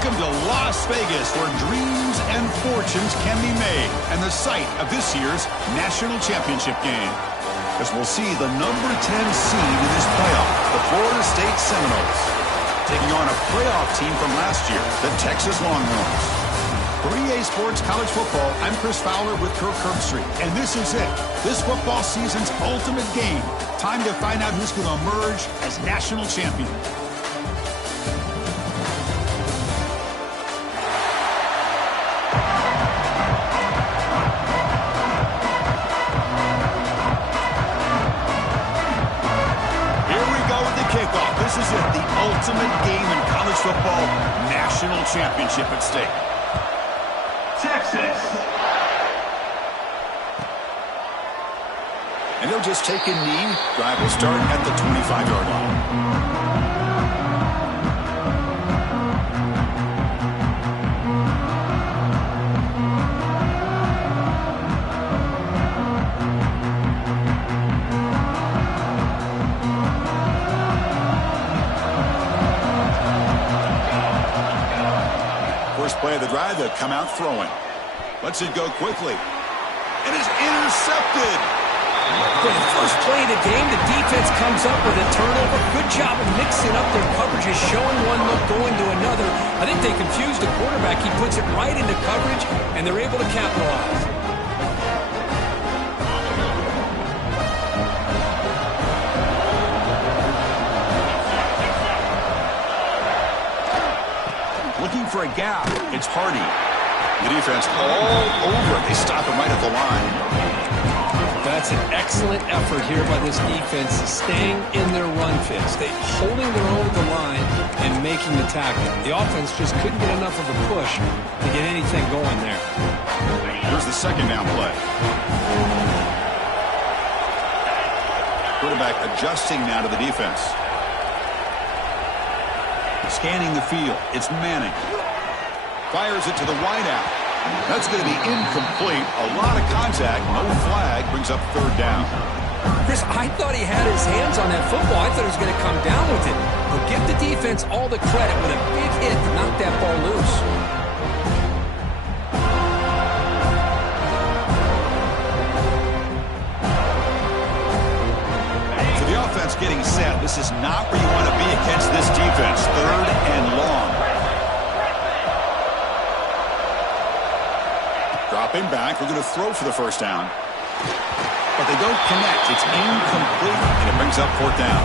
Welcome to Las Vegas, where dreams and fortunes can be made, and the site of this year's national championship game. As we'll see the number 10 seed in this playoff, the Florida State Seminoles, taking on a playoff team from last year, the Texas Longhorns. For EA Sports College Football, I'm Chris Fowler with Kirk Herbstreit, and this is it. This football season's ultimate game. Time to find out who's going to emerge as national champion. This is it, the ultimate game in college football, national championship at stake. Texas. And they'll just take a knee. Drive will start at the 25-yard line. Play of the drive, they'll come out throwing. Lets it go quickly. And it's intercepted. For the first play of the game, the defense comes up with a turnover. Good job of mixing up their coverages, showing one look, going to another. I think they confused the quarterback. He puts it right into coverage, and they're able to capitalize. Looking for a gap. It's Hardy. The defense all over it. They stop him right at the line. That's an excellent effort here by this defense, staying in their run fits. They holding their own at the line and making the tackle. The offense just couldn't get enough of a push to get anything going there. Here's the second down play. Quarterback adjusting now to the defense. Scanning the field. It's Manning. Fires it to the wideout. That's going to be incomplete. A lot of contact. No flag. Brings up third down. Chris, I thought he had his hands on that football. I thought he was going to come down with it. But give the defense all the credit with a big hit to knock that ball loose. Getting set. This is not where you want to be against this defense. Third and long. Dropping back. We're going to throw for the first down. But they don't connect. It's incomplete, and it brings up fourth down.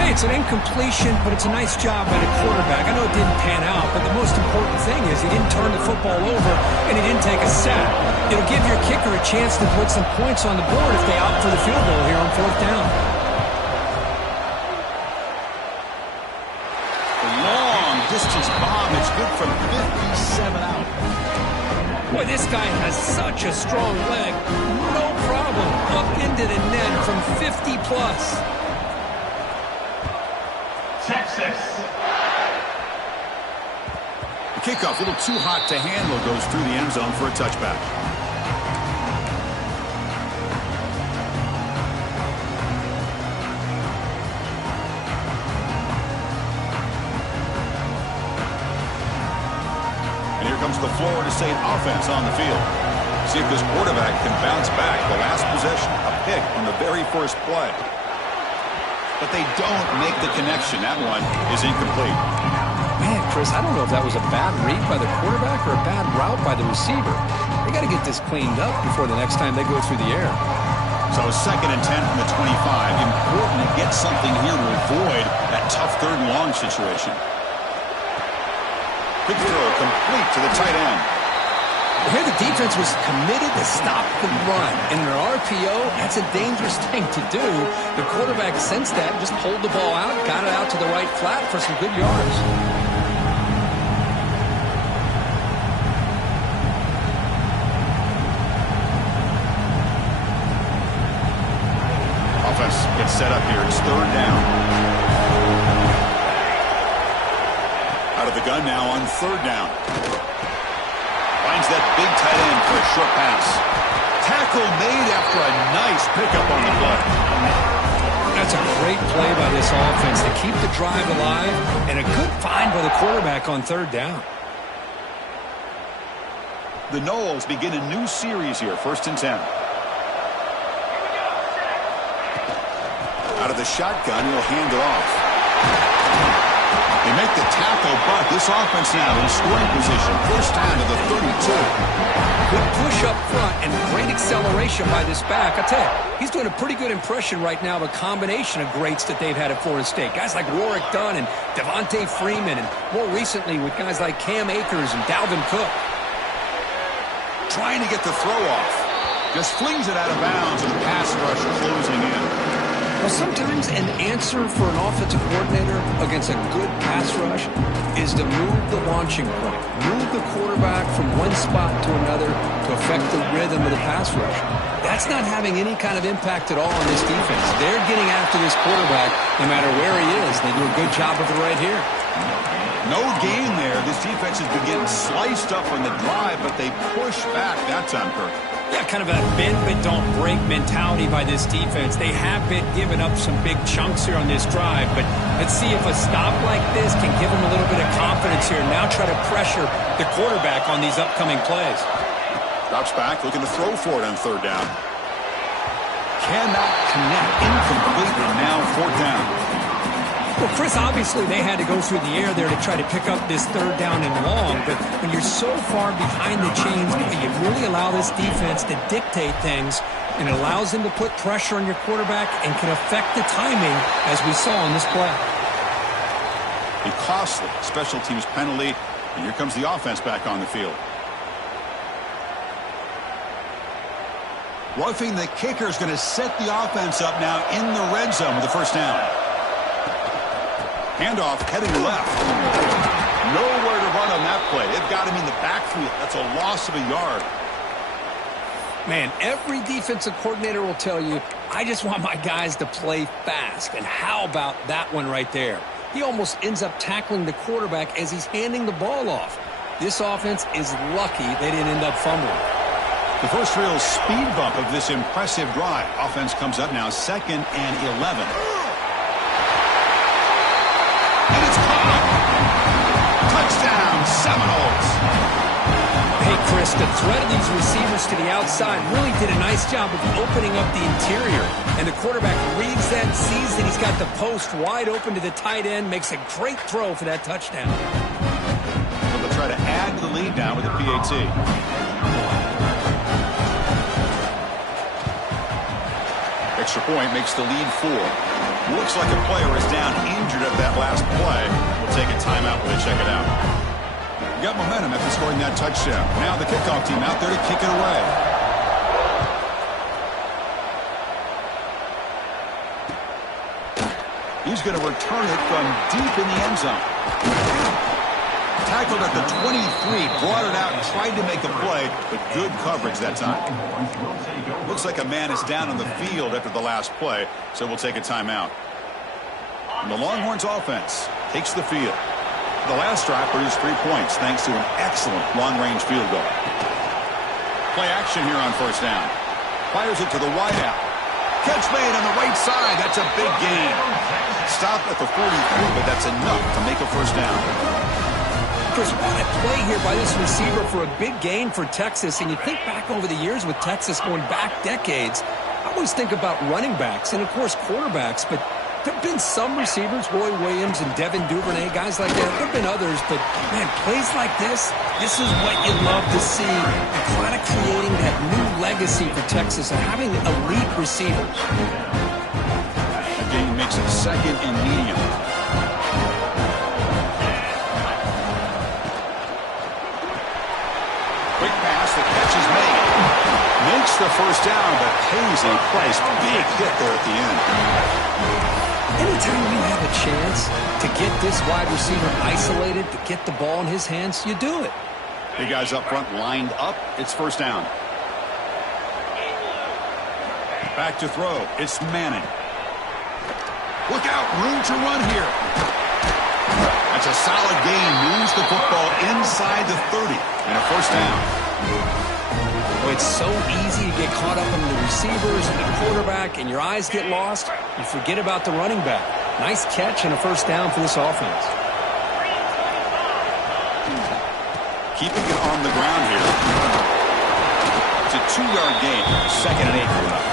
Hey, it's an incompletion, but it's a nice job by the quarterback. I know it didn't pan out, but the most important thing is he didn't turn the football over, and he didn't take a sack. It'll give your kicker a chance to put some points on the board if they opt for the field goal here on fourth down. Distance bomb. It's good from 57 out. Boy, this guy has such a strong leg. No problem. Up into the net from 50 plus. Texas. The kickoff, a little too hot to handle, goes through the end zone for a touchback. Comes the Florida State offense on the field. See if this quarterback can bounce back. The last possession, a pick on the very first play. But they don't make the connection. That one is incomplete. Man, Chris, I don't know if that was a bad read by the quarterback or a bad route by the receiver. They got to get this cleaned up before the next time they go through the air. So 2nd and 10 from the 25. Important to get something here to avoid that tough third and long situation. Quick throw complete to the tight end. Here the defense was committed to stop the run. In an RPO, that's a dangerous thing to do. The quarterback sensed that, just pulled the ball out, got it out to the right flat for some good yards. Offense gets set up here. It's third down. Out of the gun now on third down. Finds that big tight end for a short pass. Tackle made after a nice pickup on the play. That's a great play by this offense to keep the drive alive, and a good 5 gain by the quarterback on third down. The Noles begin a new series here, 1st and 10. Out of the shotgun, he'll hand it off. They make the tackle, but this offense now in scoring position. 1st down to the 32. Good push up front and great acceleration by this back. I tell you, he's doing a pretty good impression right now of a combination of greats that they've had at Florida State. Guys like Warwick Dunn and Devontae Freeman, and more recently with guys like Cam Akers and Dalvin Cook. Trying to get the throw off. Just flings it out of bounds, and the pass rush closing in. Well, sometimes an answer for an offensive coordinator against a good pass rush is to move the launching point. Move the quarterback from one spot to another to affect the rhythm of the pass rush. That's not having any kind of impact at all on this defense. They're getting after this quarterback no matter where he is. They do a good job of it right here. No gain there. This defense has been getting sliced up on the drive, but they push back that time, Kirk. Yeah, kind of a bend but don't break mentality by this defense. They have been giving up some big chunks here on this drive, but let's see if a stop like this can give them a little bit of confidence here. Now try to pressure the quarterback on these upcoming plays. Drops back, looking to throw for it on 3rd down. Cannot connect, incomplete, and now 4th down. Well, Chris, obviously they had to go through the air there to try to pick up this 3rd down and long, but when you're so far behind the chains, you really allow this defense to dictate things, and it allows them to put pressure on your quarterback and can affect the timing, as we saw on this play. A costly special teams penalty, and here comes the offense back on the field. Roughing the kicker is going to set the offense up now in the red zone with the 1st down. Handoff heading left. Nowhere to run on that play. They've got him in the backfield. That's a loss of a yard. Man, every defensive coordinator will tell you, I just want my guys to play fast. And how about that one right there? He almost ends up tackling the quarterback as he's handing the ball off. This offense is lucky they didn't end up fumbling. The first real speed bump of this impressive drive. Offense comes up now 2nd and 11. And it's caught. Touchdown, Seminoles. Hey, Chris, the threat of these receivers to the outside really did a nice job of opening up the interior. And the quarterback reads that, sees that he's got the post wide open to the tight end, makes a great throw for that touchdown. So they'll try to add to the lead now with the PAT. Extra point makes the lead 4. Looks like a player is down injured at that last play. We'll take a timeout when they check it out. Got momentum after scoring that touchdown. Now the kickoff team out there to kick it away. He's going to return it from deep in the end zone. Tackled at the 23, brought it out and tried to make a play, but good coverage that time. Looks like a man is down on the field after the last play, so we'll take a timeout. And the Longhorns offense takes the field. The last drive produced 3 points thanks to an excellent long-range field goal. Play action here on 1st down. Fires it to the wideout. Catch made on the right side. That's a big gain. Stop at the 43, but that's enough to make a 1st down. Chris, what a play here by this receiver for a big gain for Texas. And you think back over the years with Texas going back decades, I always think about running backs and, of course, quarterbacks. But there have been some receivers, Roy Williams and Devin Duvernay, guys like that. There have been others, but, man, plays like this is what you love to see. And kind of creating that new legacy for Texas and having elite receivers. The game makes it 2nd and medium. Quick pass, the catch is made. Makes the 1st down, but pays a price. Big hit there at the end. Anytime you have a chance to get this wide receiver isolated, to get the ball in his hands, you do it. Big guys up front lined up. It's 1st down. Back to throw. It's Manning. Look out, room to run here. That's a solid gain. Moves the football inside the 30 and a 1st down. Oh, it's so easy to get caught up in the receivers and the quarterback, and your eyes get lost. You forget about the running back. Nice catch and a 1st down for this offense. keeping it on the ground here. It's a 2-yard gain. 2nd and 8 coming up.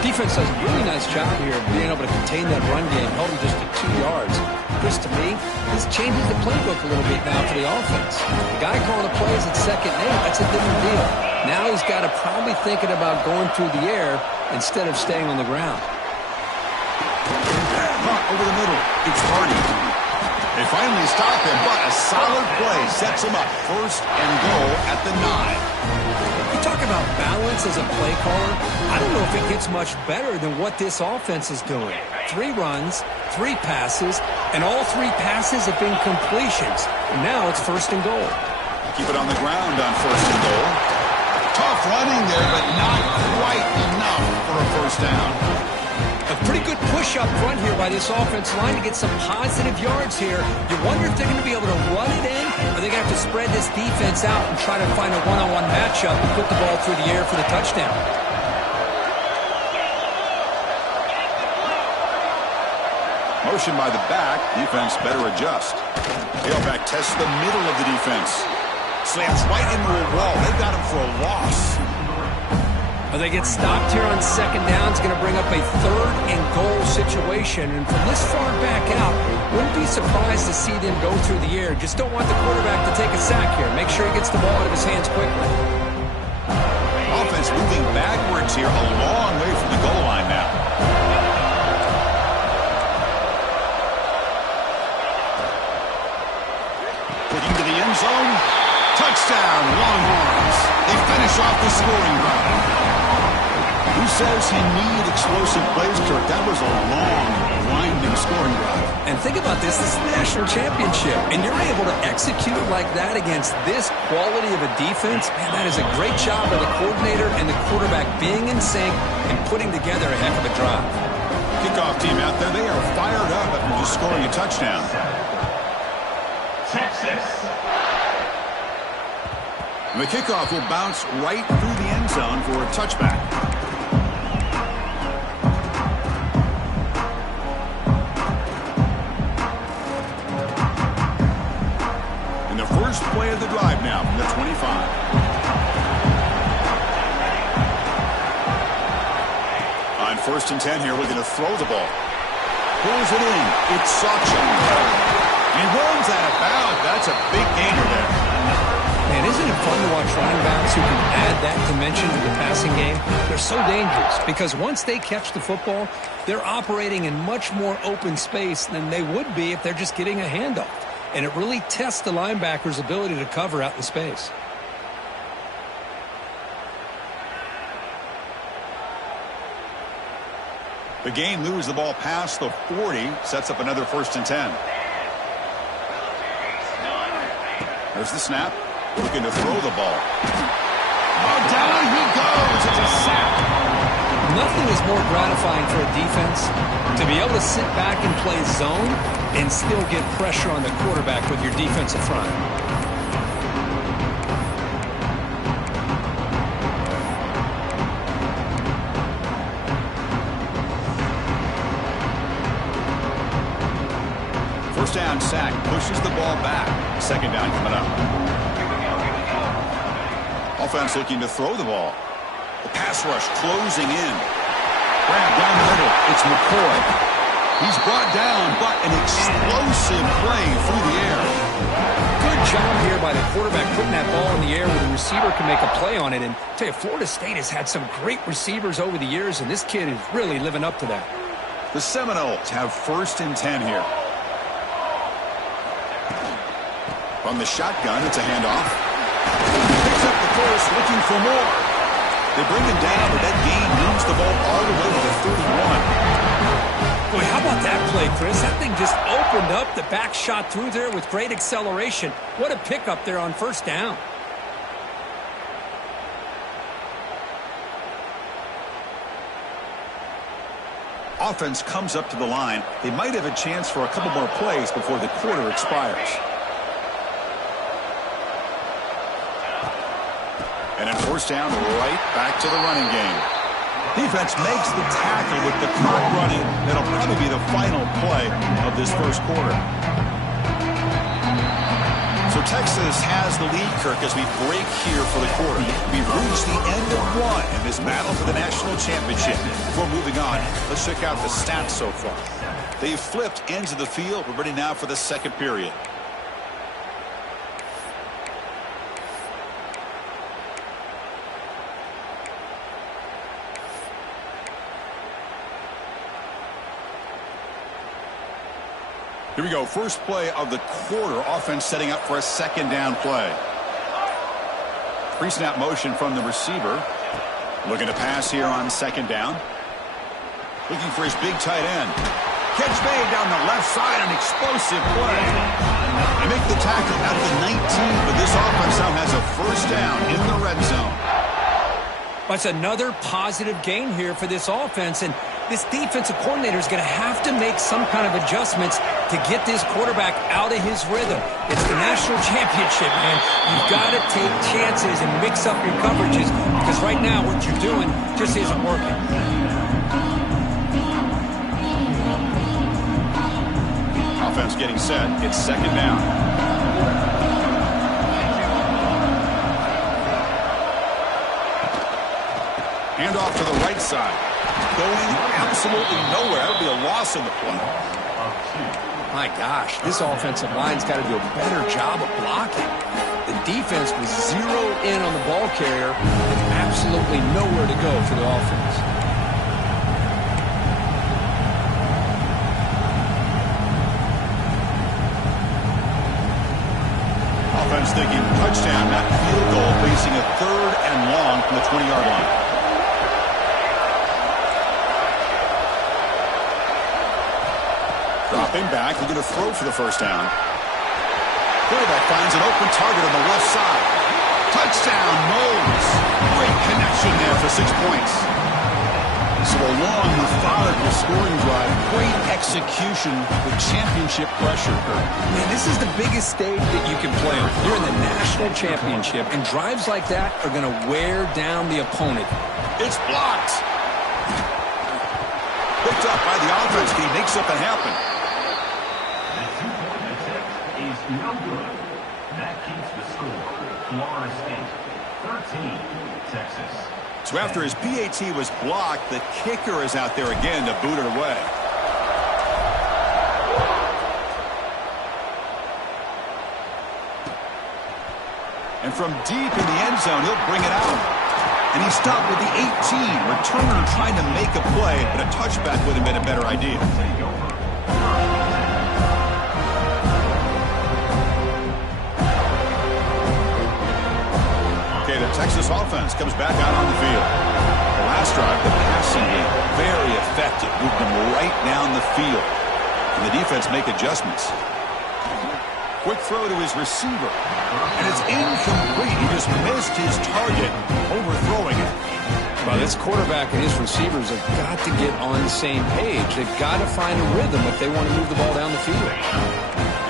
Defense does a really nice job here of being able to contain that run game, held him just to 2 yards. Chris, to me, this changes the playbook a little bit now for the offense. The guy calling the plays at 2nd and 8, that's a different deal. Now he's got to probably thinking about going through the air instead of staying on the ground. Over the middle, it's Hardy. They finally stop him, but a solid play sets him up. 1st and goal at the 9. You talk about balance as a play caller. I don't know if it gets much better than what this offense is doing. 3 runs, 3 passes, and all 3 passes have been completions. And now it's 1st and goal. Keep it on the ground on 1st and goal. Tough running there, but not quite enough for a 1st down. A pretty good push up front here by this offensive line to get some positive yards here. You wonder if they're going to be able to run it in, or they're going to have to spread this defense out and try to find a one-on-one matchup and put the ball through the air for the touchdown. Motion by the back. Defense better adjust. Tailback tests the middle of the defense. Slams right into a wall. They've got him for a loss. Well, they get stopped here on 2nd down. It's going to bring up a 3rd and goal situation. And from this far back out, wouldn't be surprised to see them go through the air. Just don't want the quarterback to take a sack here. Make sure he gets the ball out of his hands quickly. Offense moving backwards here, a long way from the goal line now. Looking to the end zone. Touchdown, Longhorns. They finish off the scoring drive. Who says you need explosive plays, Kirk? That was a long, winding scoring drive. And think about this. This is the national championship, and you're able to execute like that against this quality of a defense. Man, that is a great job by the coordinator and the quarterback being in sync and putting together a heck of a drive. Kickoff team out there, they are fired up after just scoring a touchdown. Texas. And the kickoff will bounce right through the end zone for a touchback. And the first play of the drive now from the 25. On 1st and 10 here, looking to throw the ball. Pulls it in. It's Sawchuk. He runs out of bounds. That's a big gainer there. Man, isn't it fun to watch running backs who can add that dimension to the passing game? They're so dangerous because once they catch the football, they're operating in much more open space than they would be if they're just getting a handoff. And it really tests the linebacker's ability to cover out in space. The game moves the ball past the 40, sets up another 1st and 10. There's the snap. Looking to throw the ball. Oh, down he goes. It's a sack. Nothing is more gratifying for a defense to be able to sit back and play zone and still get pressure on the quarterback with your defensive front. First down sack pushes the ball back. 2nd down coming up. Offense looking to throw the ball. The pass rush closing in. Grab down the middle. It's McCoy. He's brought down, but an explosive play through the air. Good job here by the quarterback putting that ball in the air where the receiver can make a play on it. And I tell you, Florida State has had some great receivers over the years, and this kid is really living up to that. The Seminoles have 1st and 10 here. From the shotgun, it's a handoff. Picks up the first, looking for more. They bring him down, but that gain moves the ball all the way to the 31. Boy, how about that play, Chris? That thing just opened up. The back shot through there with great acceleration. What a pickup there on 1st down. Offense comes up to the line. They might have a chance for a couple more plays before the quarter expires. And in 1st down, right back to the running game. Defense makes the tackle with the clock running. That'll probably be the final play of this 1st quarter. So Texas has the lead, Kirk, as we break here for the quarter. We've reached the end of one in this battle for the national championship. Before moving on, let's check out the stats so far. They've flipped ends of the field. We're ready now for the second period. Here we go. First play of the quarter. Offense setting up for a second down play. Pre-snap motion from the receiver. Looking to pass here on second down. Looking for his big tight end. Catch made down the left side. An explosive play. They make the tackle at the 19, but this offense now has a first down in the red zone. That's another positive gain here for this offense, and this defensive coordinator is going to have to make some kind of adjustments to get this quarterback out of his rhythm. It's the national championship, man. You've got to take chances and mix up your coverages because right now what you're doing just isn't working. Offense getting set. It's second down. Hand off to the right side. Going absolutely nowhere. That'll be a loss in the play. My gosh, this offensive line's got to do a better job of blocking. The defense was zeroed in on the ball carrier with absolutely nowhere to go for the offense. Offense thinking touchdown, not field goal, facing a third and long from the 20-yard line. Dropping back, looking to throw for the first down. Quarterback finds an open target on the left side. Touchdown, Knowles. Great connection there for 6 points. So a long, methodical scoring drive. Great execution with championship pressure. Man, this is the biggest stage that you can play on. You're in the national championship, and drives like that are going to wear down the opponent. It's blocked. Picked up by the offense. He makes something happen. No good. That keeps the score. Florida State 13, Texas. So after his PAT was blocked, the kicker is out there again to boot it away. And from deep in the end zone, he'll bring it out. And he stopped with the 18. Returner trying to make a play, but a touchback would have been a better idea. The Texas offense comes back out on the field. The last drive, the passing game, very effective. Moved them right down the field. And the defense make adjustments. Quick throw to his receiver. And it's incomplete. He just missed his target, overthrowing it. Well, this quarterback and his receivers have got to get on the same page. They've got to find a rhythm if they want to move the ball down the field.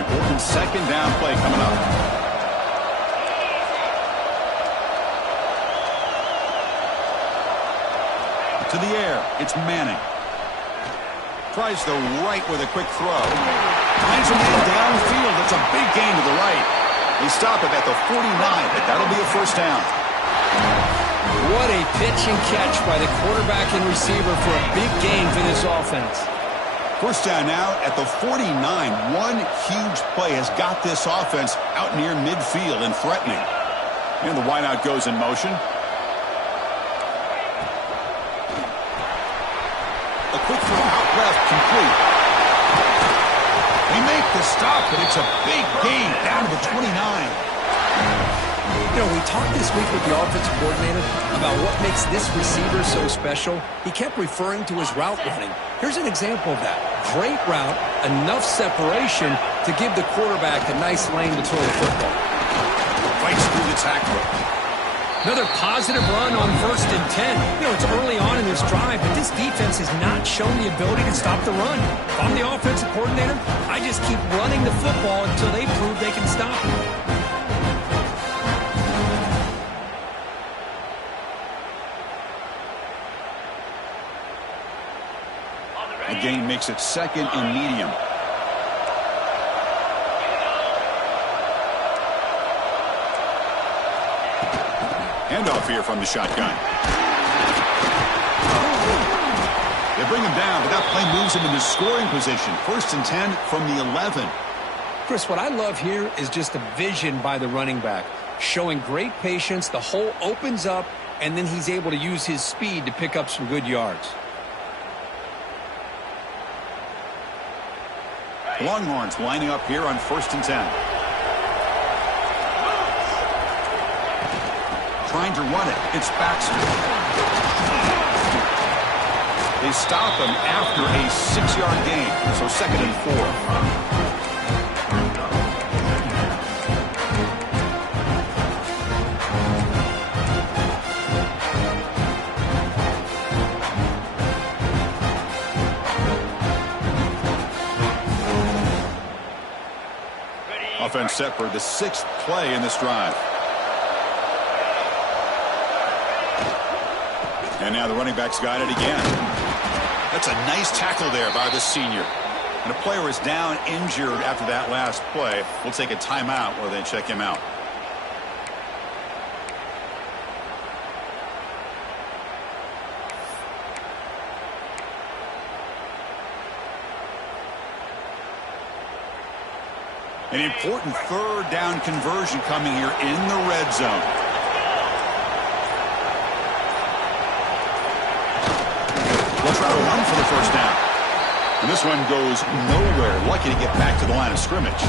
Important second down play coming up. To the air, it's Manning. Tries the right with a quick throw. Finds a man downfield. It's a big gain to the right. They stop it at the 49, but that'll be a first down. What a pitch and catch by the quarterback and receiver for a big gain for this offense. First down now at the 49. One huge play has got this offense out near midfield and threatening. And the wideout goes in motion. A quick throw out left, complete. They make the stop, but it's a big gain down to the 29. You know, we talked this week with the offensive coordinator about what makes this receiver so special. He kept referring to his route running. Here's an example of that. Great route, enough separation to give the quarterback a nice lane to throw the football. Fights through the tackle. Another positive run on 1st and 10. You know, it's early on in this drive, but this defense has not shown the ability to stop the run. If I'm the offensive coordinator, I just keep running the football until they prove they can stop it. The gain makes it second and medium. Handoff here from the shotgun. They bring him down, but that play moves him into scoring position. 1st and 10 from the 11. Chris, what I love here is just the vision by the running back. Showing great patience, the hole opens up, and then he's able to use his speed to pick up some good yards. Longhorns lining up here on 1st and 10. Trying to run it. It's Baxter. They stop him after a 6-yard gain, so 2nd and 4. Offense set for the 6th play in this drive. And now the running back's got it again. That's a nice tackle there by the senior. And a player is down injured after that last play. We'll take a timeout while they check him out. An important 3rd down conversion coming here in the red zone. They'll try to run for the 1st down. And this one goes nowhere. Lucky to get back to the line of scrimmage.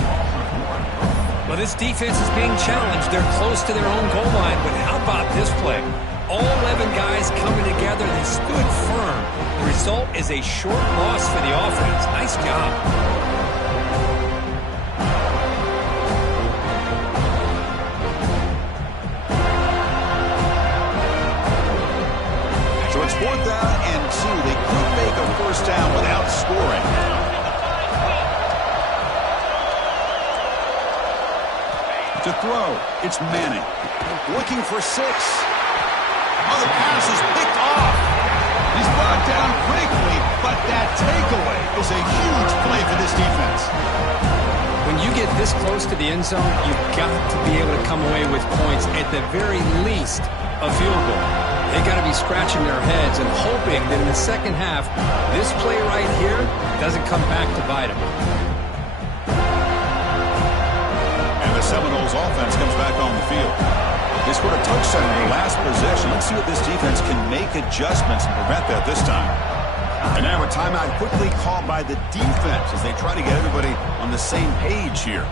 Well, this defense is being challenged. They're close to their own goal line, but how about this play? All 11 guys coming together. They stood firm. The result is a short loss for the offense. Nice job. It's 4th down and 2. They could make a 1st down without scoring. To throw, it's Manning. Looking for 6. Oh, the pass is picked off. He's brought down quickly, but that takeaway is a huge play for this defense. When you get this close to the end zone, you've got to be able to come away with points, at the very least, a field goal. They got to be scratching their heads and hoping that in the 2nd half, this play right here doesn't come back to bite them. And the Seminoles offense comes back on the field. They scored a touchdown in the last possession. Let's see if this defense can make adjustments and prevent that this time. And now a timeout quickly called by the defense as they try to get everybody on the same page here.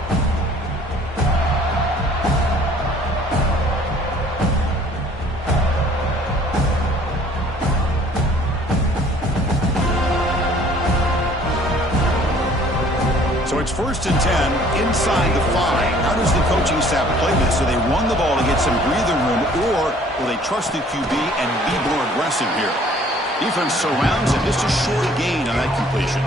So it's 1st and 10 inside the 5. How does the coaching staff play this? Do they run the ball to get some breathing room, or will they trust the QB and be more aggressive here? Defense surrounds him. Just a short gain on that completion.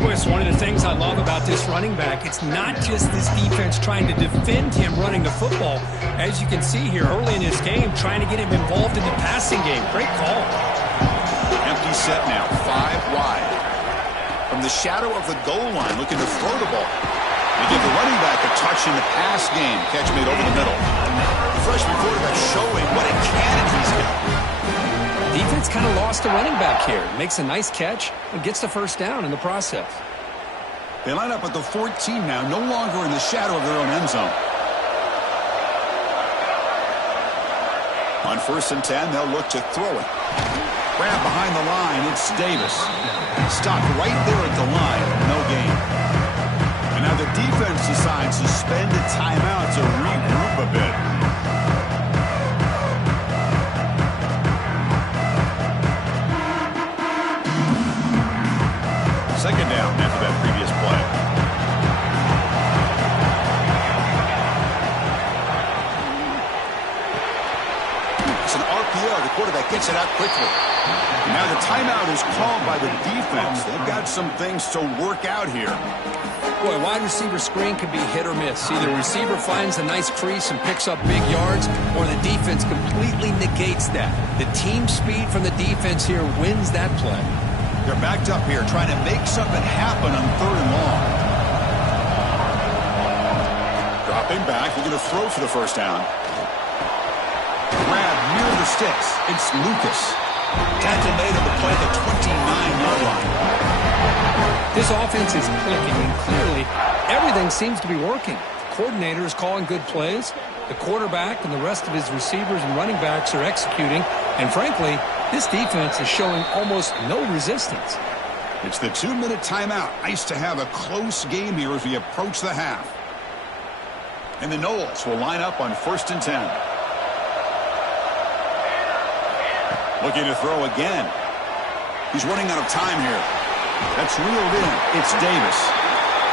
Boy, it's one of the things I love about this running back. It's not just this defense trying to defend him running the football. As you can see here early in this game, trying to get him involved in the passing game. Great call. Empty set now, 5 wide. From the shadow of the goal line, looking to throw the ball. They give the running back a touch in the pass game. Catch made over the middle. The freshman quarterback showing what a cannon he's got. Defense kind of lost the running back here. Makes a nice catch and gets the 1st down in the process. They line up at the 14 now, no longer in the shadow of their own end zone. On 1st and 10, they'll look to throw it. Grab behind the line, it's Davis. Stopped right there at the line, no gain. And now the defense decides to spend a timeout to regroup a bit. Second down after that previous play. It's an RPO. The quarterback gets it out quickly. Now the timeout is called by the defense. They've got some things to work out here. Boy, wide receiver screen can be hit or miss. Either the receiver finds a nice crease and picks up big yards, or the defense completely negates that. The team speed from the defense here wins that play. They're backed up here trying to make something happen on 3rd and long. Dropping back, looking to throw for the 1st down. sticks. It's Lucas. Tackle made on the play at the 29-yard line. This offense is clicking, and clearly everything seems to be working. The coordinator is calling good plays. The quarterback and the rest of his receivers and running backs are executing. And frankly, this defense is showing almost no resistance. It's the 2-minute timeout. Nice to have a close game here as we approach the half. And the Knowles will line up on 1st and 10. Looking to throw again. He's running out of time here. That's reeled in. It's Davis.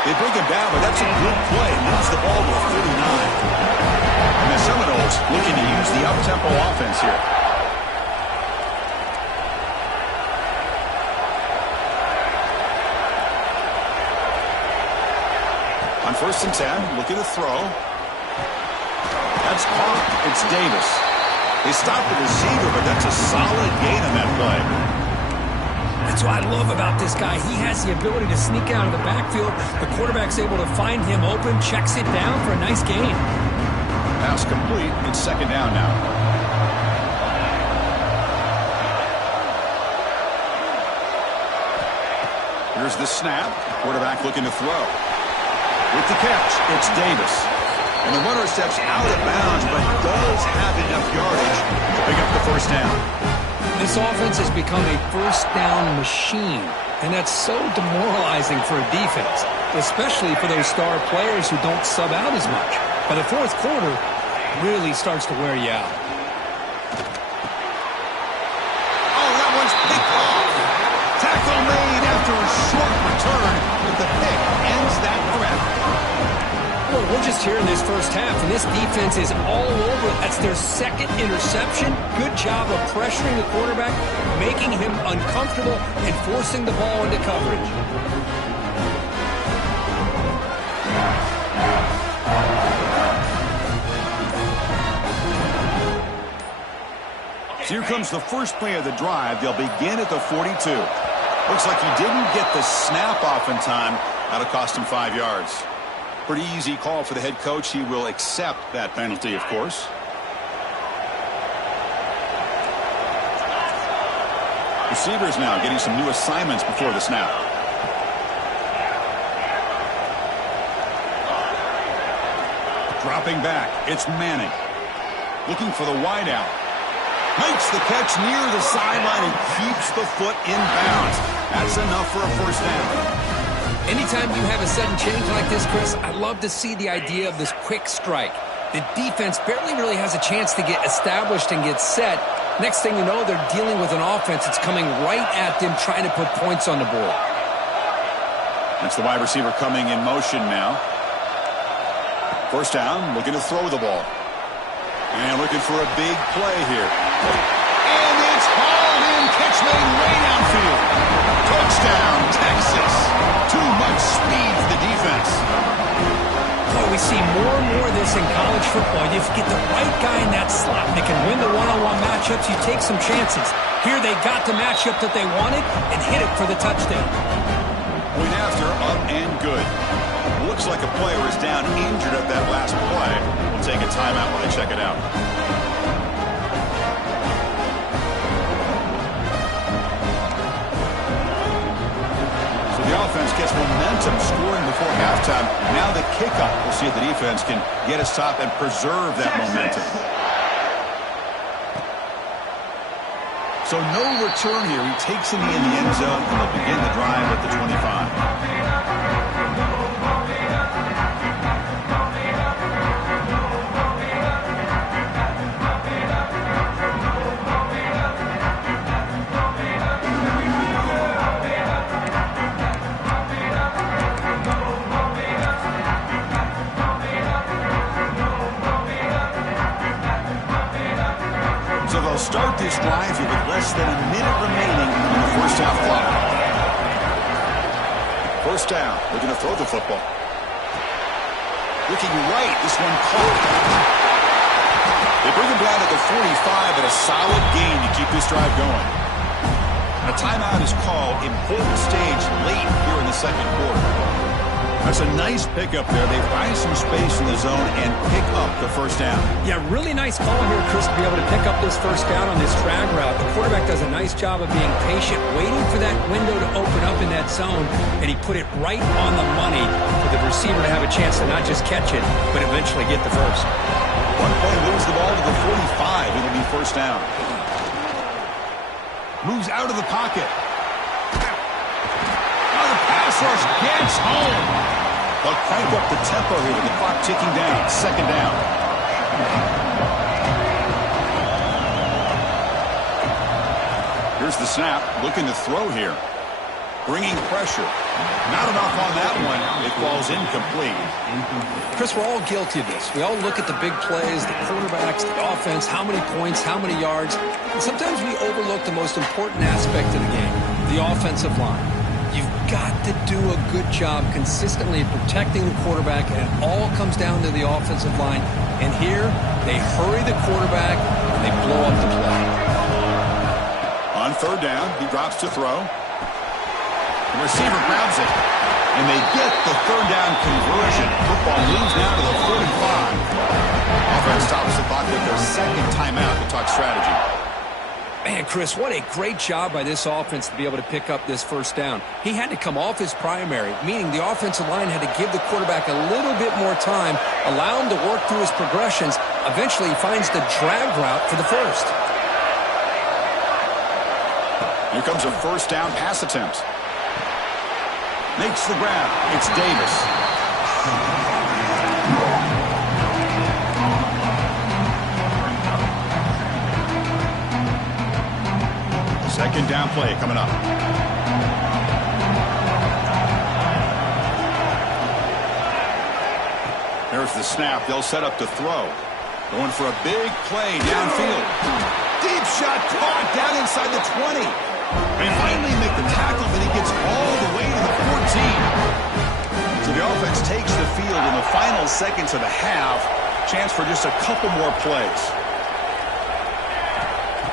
They bring him down, but that's a good play. Moves the ball to a 39. And the Seminoles looking to use the up-tempo offense here. On 1st and 10, looking to throw. That's caught. It's Davis. They stopped the receiver, but that's a solid gain on that play. That's what I love about this guy. He has the ability to sneak out of the backfield. The quarterback's able to find him open, checks it down for a nice gain. Pass complete. It's 2nd down now. Here's the snap. Quarterback looking to throw. With the catch, it's Davis. And the runner steps out of bounds, but does have enough yardage to pick up the 1st down. This offense has become a 1st down machine, and that's so demoralizing for a defense, especially for those star players who don't sub out as much. By the 4th quarter, it really starts to wear you out. Oh, that one's picked off. Tackle made after a short return, but the pick ends that threat. Well, we're just here in this 1st half, and this defense is all over. That's their 2nd interception. Good job of pressuring the quarterback, making him uncomfortable, and forcing the ball into coverage. So here comes the first play of the drive. They'll begin at the 42. Looks like he didn't get the snap off in time. That'll cost him 5 yards. Pretty easy call for the head coach. He will accept that penalty, of course. Receivers now getting some new assignments before the snap. Dropping back, it's Manning. Looking for the wideout. Makes the catch near the sideline and keeps the foot in bounds. That's enough for a 1st down. Anytime you have a sudden change like this, Chris, I love to see the idea of this quick strike. The defense barely really has a chance to get established and get set. Next thing you know, they're dealing with an offense that's coming right at them, trying to put points on the board. That's the wide receiver coming in motion now. 1st down, looking to throw the ball. And looking for a big play here. And it's hauled in. Catch made way downfield. Touchdown, Texas. Too much speed for the defense. Boy, we see more and more of this in college football. You get the right guy in that slot that can win the one-on-one matchups. You take some chances. Here they got the matchup that they wanted and hit it for the touchdown. Point after, up and good. Looks like a player is down injured at that last play. We'll take a timeout while they check it out. So the offense gets momentum scoring before halftime. Now the kickoff. We'll see if the defense can get a stop and preserve that momentum. So no return here. He takes it in the end zone, and they'll begin the drive at the 25. Start this drive here with less than a minute remaining in the 1st half clock. 1st down. They're going to throw the football. Looking right. This one caught. They bring him down to the 45, but a solid gain to keep this drive going. A timeout is called. Important stage late here in the 2nd quarter. That's a nice pickup there. They find some space in the zone and pick up the first down. Yeah, really nice call here, Chris, to be able to pick up this first down on this drag route. The quarterback does a nice job of being patient, waiting for that window to open up in that zone, and he put it right on the money for the receiver to have a chance to not just catch it, but eventually get the first. One play moves the ball to the 45. It'll be first down. Moves out of the pocket. The pass rush gets home. They'll crank up the tempo here with the clock ticking down. Second down. Here's the snap. Looking to throw here. Bringing pressure. Not enough on that one. It falls incomplete. Chris, we're all guilty of this. We all look at the big plays, the quarterbacks, the offense, how many points, how many yards. And sometimes we overlook the most important aspect of the game, the offensive line. You've got to do a good job consistently protecting the quarterback, and it all comes down to the offensive line. And here, they hurry the quarterback, and they blow up the play. On third down, he drops to throw. The receiver grabs it, and they get the third down conversion. Football moves now to the 45. Offense stops the clock with their second timeout to talk strategy. Man, Chris, what a great job by this offense to be able to pick up this first down. He had to come off his primary, meaning the offensive line had to give the quarterback a little bit more time, allow him to work through his progressions. Eventually, he finds the drag route for the first. Here comes a first down pass attempt. Makes the grab. It's Davis. Second down play coming up. There's the snap. They'll set up to throw. Going for a big play downfield. Deep shot caught down inside the 20. They finally make the tackle, but he gets all the way to the 14. So the offense takes the field in the final seconds of the half. Chance for just a couple more plays.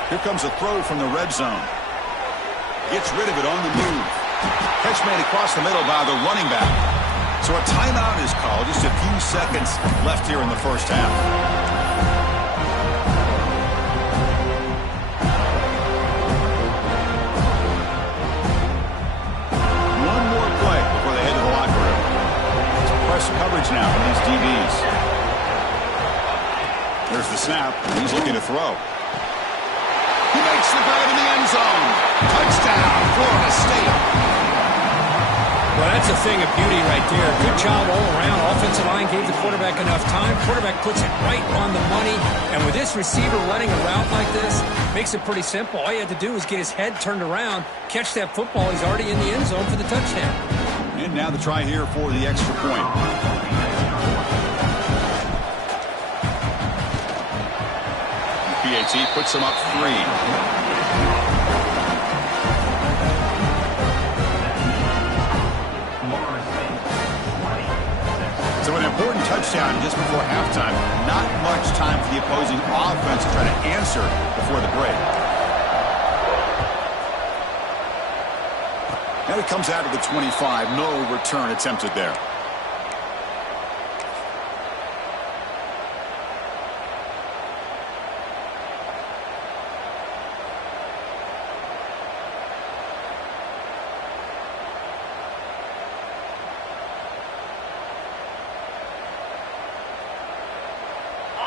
Here comes a throw from the red zone. Gets rid of it on the move. Catch made across the middle by the running back. So a timeout is called. Just a few seconds left here in the first half. One more play before they head to the locker room. It's press coverage now from these DBs. There's the snap. He's looking to throw. He makes the grab in the end zone. Touchdown, Florida State. Well, that's a thing of beauty right there. Good job all around. Offensive line gave the quarterback enough time. Quarterback puts it right on the money. And with this receiver running a route like this, makes it pretty simple. All you had to do was get his head turned around, catch that football. He's already in the end zone for the touchdown. And now the try here for the extra point. PAT puts them up 3. So an important touchdown just before halftime. Not much time for the opposing offense to try to answer before the break. Now he comes out of the 25. No return attempted there.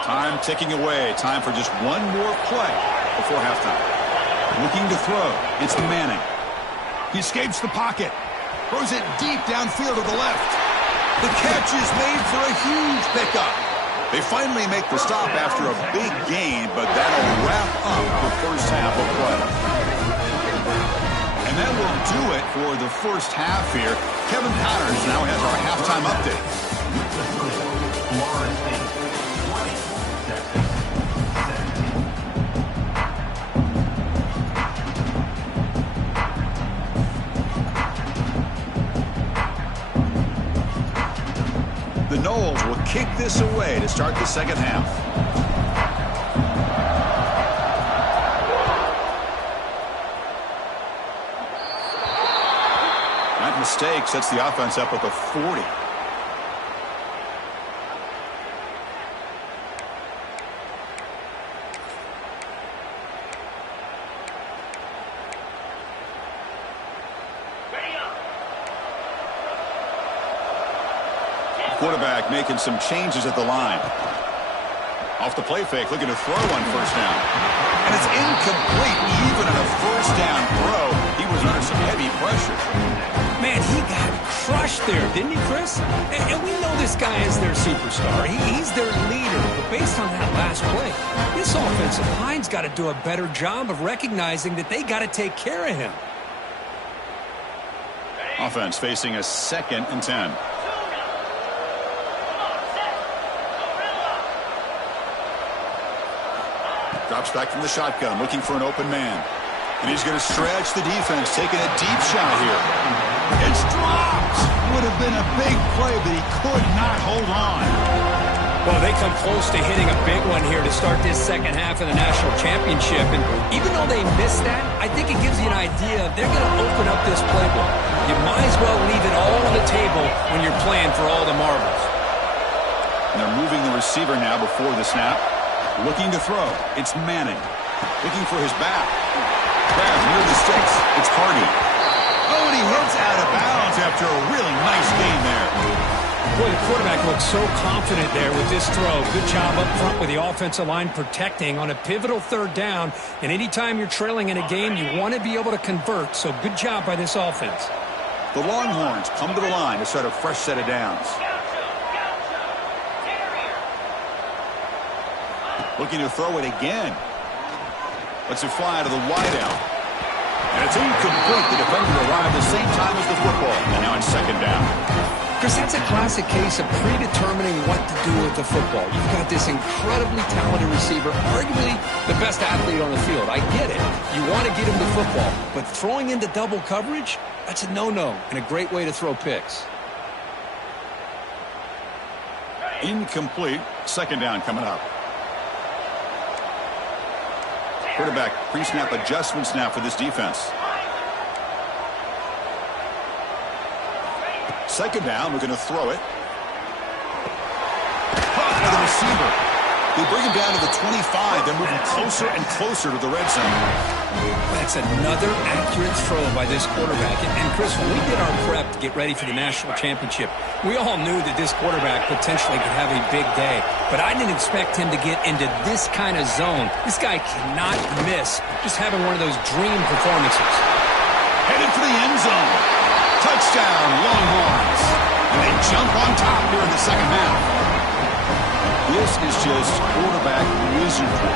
Time ticking away. Time for just one more play before halftime. Looking to throw. It's Manning. He escapes the pocket. Throws it deep downfield to the left. The catch is made for a huge pickup. They finally make the stop after a big gain, but that'll wrap up the first half of play. And that will do it for the first half here. Kevin Powers now has our halftime update. The Noles will kick this away to start the second half. That mistake sets the offense up at the 40. quarterback making some changes at the line. Off the play fake, looking to throw on first down. And it's incomplete. Even on a first down throw, he was under some heavy pressure. Man, he got crushed there, didn't he, Chris? And we know this guy is their superstar. He's their leader. But based on that last play, this offensive line's got to do a better job of recognizing that they got to take care of him. Offense facing a 2nd and 10. Drops back from the shotgun, looking for an open man. And he's going to stretch the defense, taking a deep shot here. It's dropped! Would have been a big play, but he could not hold on. Well, they come close to hitting a big one here to start this second half of the national championship. And even though they missed that, I think it gives you an idea they're going to open up this playbook. You might as well leave it all on the table when you're playing for all the marbles. And they're moving the receiver now before the snap. Looking to throw. It's Manning. Looking for his back. Grabs near the sticks. It's Hardy. Oh, and he hits out of bounds after a really nice gain there. Boy, the quarterback looks so confident there with this throw. Good job up front with the offensive line protecting on a pivotal third down. And anytime you're trailing in a game, you want to be able to convert. So good job by this offense. The Longhorns come to the line to start a fresh set of downs. Looking to throw it again. Lets it fly to the wideout. And it's incomplete. The defender arrived the same time as the football. And now it's 2nd down. Chris, that's a classic case of predetermining what to do with the football. You've got this incredibly talented receiver, arguably the best athlete on the field. I get it. You want to get him the football. But throwing into double coverage, that's a no-no and a great way to throw picks. Incomplete. 2nd down coming up. Quarterback pre-snap adjustments now for this defense. 2nd down, we're going to throw it. Caught by the receiver. They bring him down to the 25. They're moving closer and closer to the red zone. That's another accurate throw by this quarterback. And Chris, when we did our prep to get ready for the national championship, we all knew that this quarterback potentially could have a big day. But I didn't expect him to get into this kind of zone. This guy cannot miss just having one of those dream performances. Headed for the end zone. Touchdown, Longhorns. And they jump on top here in the second half. This is just quarterback wizardry.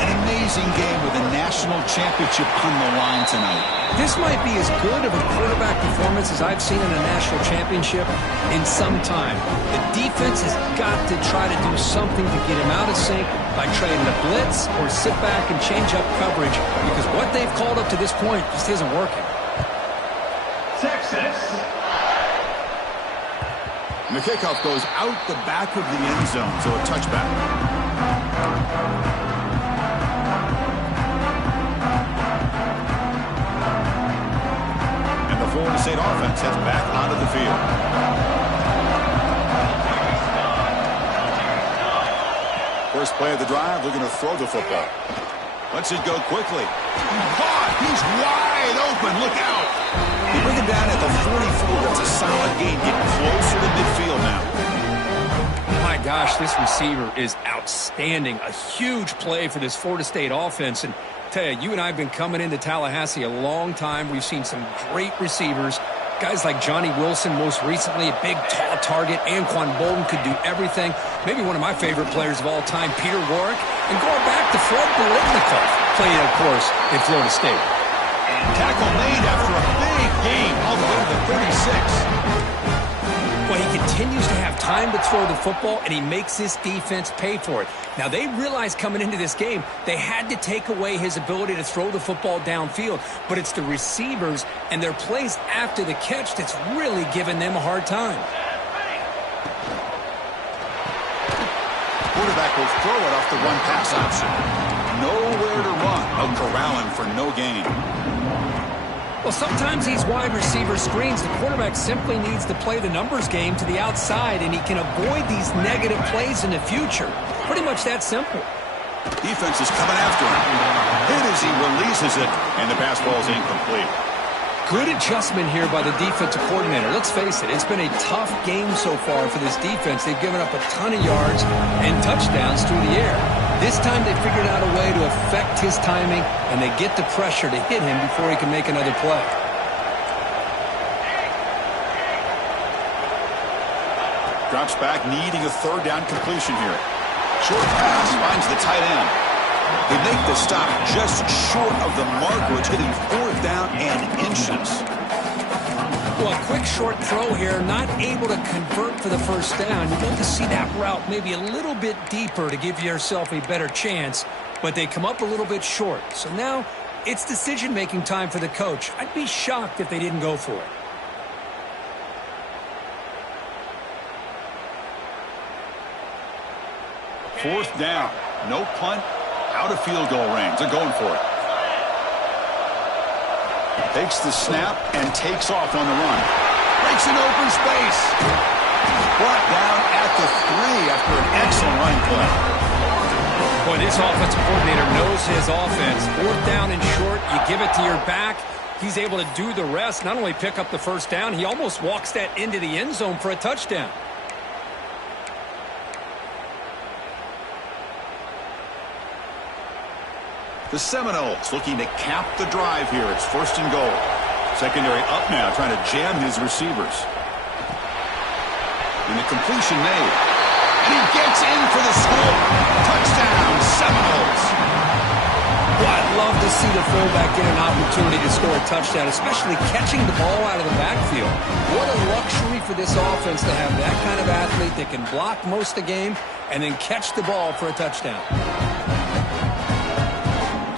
An amazing game with a national championship on the line tonight. This might be as good of a quarterback performance as I've seen in a national championship in some time. The defense has got to try to do something to get him out of sync by trading the blitz or sit back and change up coverage, because what they've called up to this point just isn't working. Texas. And the kickoff goes out the back of the end zone, so a touchback. And the Florida State offense heads back onto the field. First play of the drive, looking to throw the football. Lets it go quickly. Caught! He's wide open. Look out! They bring him down at the 44. That's a solid gain. Getting closer to midfield now. My gosh, this receiver is outstanding. A huge play for this Florida State offense. And tell you, you and I have been coming into Tallahassee a long time. We've seen some great receivers. Guys like Johnny Wilson, most recently, a big, tall target. Anquan Bolden could do everything. Maybe one of my favorite players of all time, Peter Warrick. And going back to Fred Biletnikoff, played, of course, in Florida State. Tackle made after a big gain all the way to the 36. Well, he continues to have time to throw the football, and he makes this defense pay for it. Now, they realized coming into this game they had to take away his ability to throw the football downfield, but it's the receivers and their plays after the catch that's really giving them a hard time. Quarterback will throw it off the run-pass option. Nowhere to run. A corralling for no gain. Well, sometimes these wide receiver screens, the quarterback simply needs to play the numbers game to the outside, and he can avoid these negative plays in the future. Pretty much that simple. Defense is coming after him. Hit as he releases it, and the pass ball is incomplete. Good adjustment here by the defensive coordinator. Let's face it, it's been a tough game so far for this defense. They've given up a ton of yards and touchdowns through the air. This time they figured out a way to affect his timing, and they get the pressure to hit him before he can make another play. Drops back, needing a third down completion here. Short pass finds the tight end. They make the stop just short of the marker. It's getting fourth down and inches. Well, a quick short throw here, not able to convert for the first down. You'd like to see that route maybe a little bit deeper to give yourself a better chance, but they come up a little bit short. So now it's decision-making time for the coach. I'd be shocked if they didn't go for it. Fourth down. No punt. Out of field goal range. They're going for it. Takes the snap and takes off on the run. Breaks an open space. Brought down at the 3 after an excellent run play. Boy, this offensive coordinator knows his offense. Fourth down and short, you give it to your back. He's able to do the rest, not only pick up the first down, he almost walks that into the end zone for a touchdown. The Seminoles looking to cap the drive here. It's first and goal. Secondary up now, trying to jam his receivers. And the completion made. And he gets in for the score. Touchdown, Seminoles. Well, I'd love to see the fullback get an opportunity to score a touchdown, especially catching the ball out of the backfield. What a luxury for this offense to have that kind of athlete that can block most of the game and then catch the ball for a touchdown.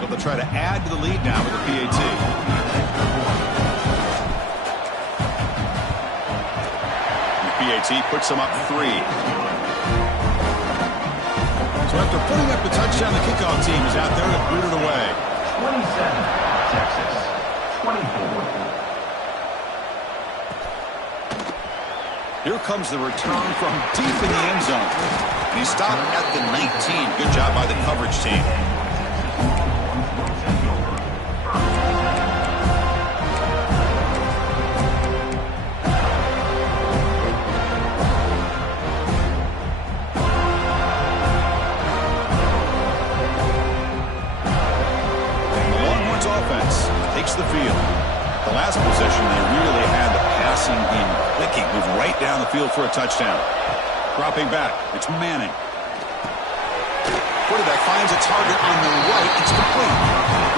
They'll try to add to the lead now with the PAT. The PAT puts them up 3. So after putting up the touchdown, the kickoff team is out there to boot it away. 27, Texas. 24. Here comes the return from deep in the end zone. And he stopped at the 19. Good job by the coverage team. The field. The last possession, they really had the passing game clicking. Moved right down the field for a touchdown. Dropping back, it's Manning. Quarterback finds a target on the right. It's complete.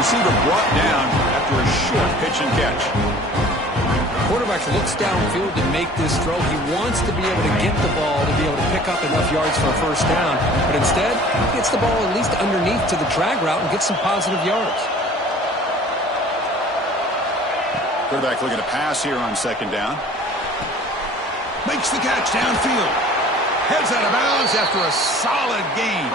Receiver brought down after a short pitch and catch. Quarterback looks downfield to make this throw. He wants to be able to get the ball to be able to pick up enough yards for a first down. But instead, he gets the ball at least underneath to the drag route and gets some positive yards. Quarterback looking to pass here on second down. Makes the catch downfield. Heads out of bounds after a solid gain.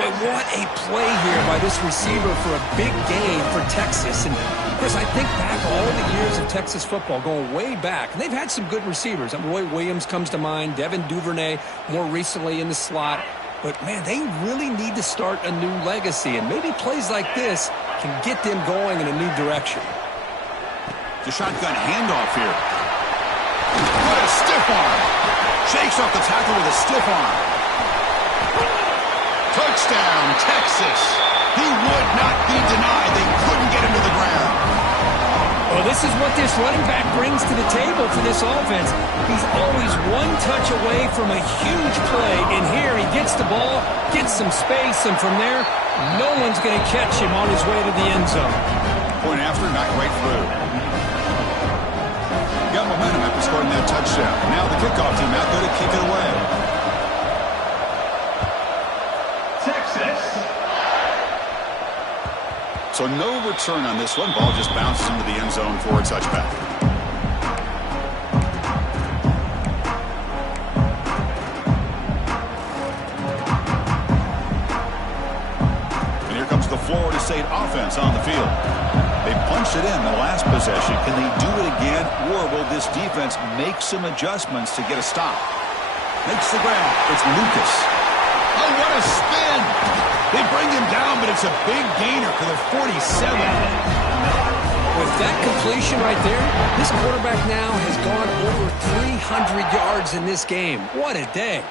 Boy, what a play here by this receiver for a big gain for Texas. And, Chris, I think back all the years of Texas football, going way back. And they've had some good receivers. Roy Williams comes to mind, Devin Duvernay more recently in the slot. But, man, they really need to start a new legacy. And maybe plays like this can get them going in a new direction. The shotgun handoff here. What a stiff arm. Shakes off the tackle with a stiff arm. Touchdown, Texas. He would not be denied. They couldn't get him to the ground. Well, this is what this running back brings to the table for this offense. He's always one touch away from a huge play. And here he gets the ball, gets some space, and from there, no one's going to catch him on his way to the end zone. Point after, knocked right through. Got momentum after scoring that touchdown. Now the kickoff team out there to kick it away. Texas. So no return on this one. Ball just bounces into the end zone for a touchback. And here comes the Florida State offense on the field. They punched it in the last possession. Can they do it again, or will this defense make some adjustments to get a stop? Makes the grab. It's Lucas. Oh, what a spin! They bring him down, but it's a big gainer for the 47. With that completion right there, this quarterback now has gone over 300 yards in this game. What a day.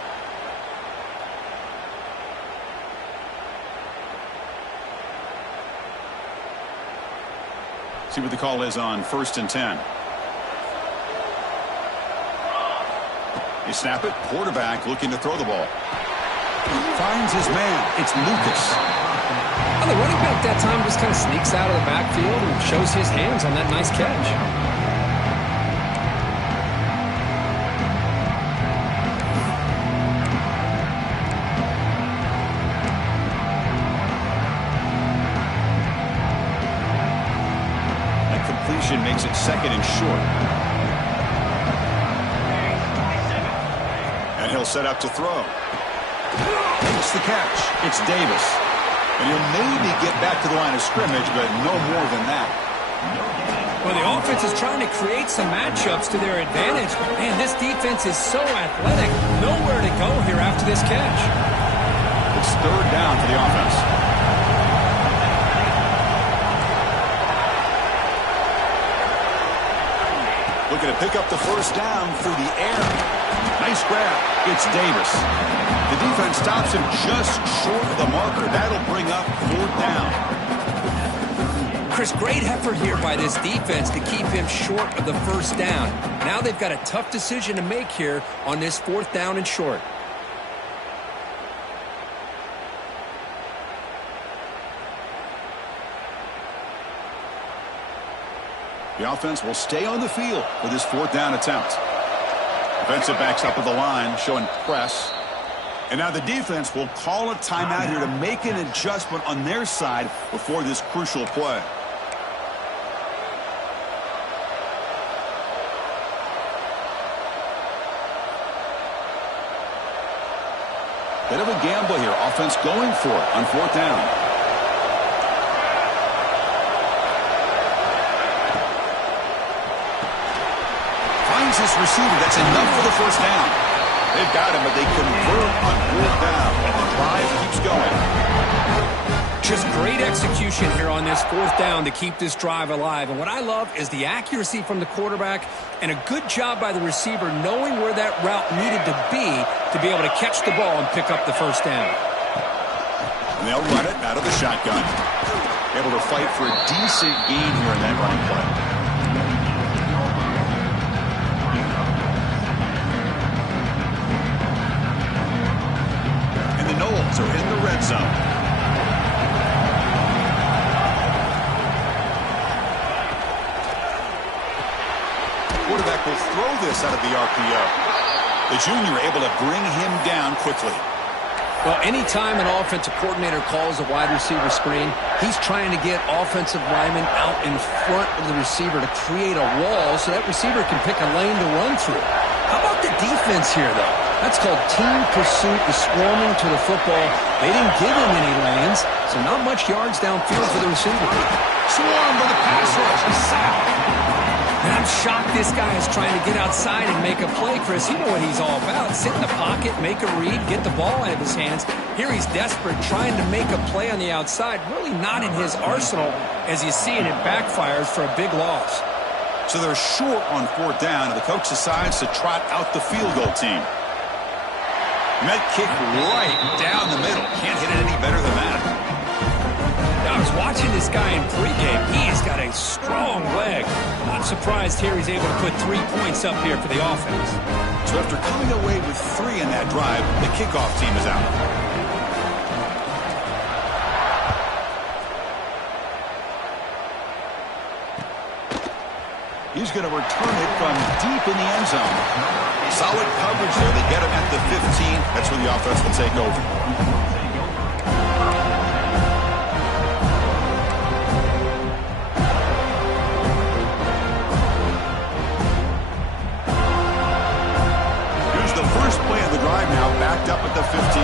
See what the call is on 1st and 10. You snap it. Quarterback looking to throw the ball. Finds his man. It's Lucas. Well, the running back that time just kind of sneaks out of the backfield and shows his hands on that nice catch. Makes it 2nd and short. And he'll set up to throw. Makes the catch. It's Davis. And he'll maybe get back to the line of scrimmage, but no more than that. Well, the offense is trying to create some matchups to their advantage. Man, this defense is so athletic. Nowhere to go here after this catch. It's 3rd down for the offense. Looking to pick up the 1st down through the air. Nice grab. It's Davis. The defense stops him just short of the marker. That'll bring up 4th down. Chris, great effort here by this defense to keep him short of the 1st down. Now they've got a tough decision to make here on this 4th down and short. The offense will stay on the field for this 4th down attempt. Defensive backs up at the line, showing press. And now the defense will call a timeout here to make an adjustment on their side before this crucial play. Bit of a gamble here. Offense going for it on 4th down. His receiver. That's enough for the 1st down. They've got him, but they convert on 4th down, and the drive keeps going. Just great execution here on this 4th down to keep this drive alive. And what I love is the accuracy from the quarterback and a good job by the receiver knowing where that route needed to be able to catch the ball and pick up the 1st down. And they'll run it out of the shotgun. Able to fight for a decent gain here in that running play. Are in the red zone. Quarterback will throw this out of the RPO. The junior able to bring him down quickly. Well, anytime an offensive coordinator calls a wide receiver screen, he's trying to get offensive linemen out in front of the receiver to create a wall so that receiver can pick a lane to run through. How about the defense here, though? That's called team pursuit, the swarming to the football. They didn't give him any lanes, so not much yards downfield for the receiver. Swarm for the pass rush. A sack. And I'm shocked this guy is trying to get outside and make a play, Chris. You know what he's all about. Sit in the pocket, make a read, get the ball out of his hands. Here he's desperate, trying to make a play on the outside. Really not in his arsenal, as you see, and it backfires for a big loss. So they're short on 4th down, and the coach decides to trot out the field goal team. And that kick right down the middle. Can't hit it any better than that. Now, I was watching this guy in pregame. He has got a strong leg. Not surprised here he's able to put 3 points up here for the offense. So after coming away with 3 in that drive, the kickoff team is out. He's going to return it from deep in the end zone. Solid coverage there. They get him at the 15. That's where the offense will take over. Here's the first play of the drive now, backed up at the 15.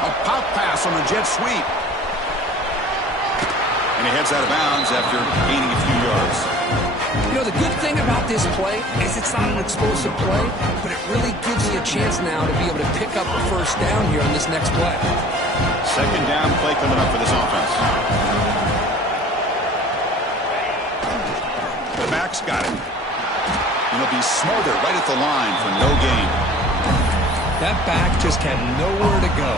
A pop pass on the jet sweep. And he heads out of bounds after gaining a few yards. You know, the good thing about this play is it's not an explosive play, but it really gives you a chance now to be able to pick up a 1st down here on this next play. Second down play coming up for this offense. The back's got it. And he'll be smothered right at the line for no gain. That back just had nowhere to go.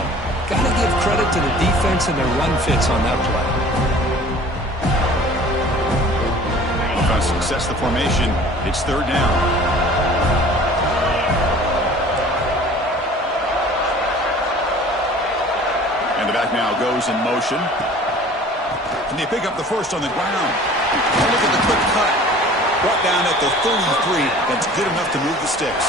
Got to give credit to the defense and their run fits on that play. Offense sets the formation. It's third down. And the back now goes in motion. Can they pick up the first on the ground? Look at the quick cut. Brought down at the 33. That's good enough to move the sticks.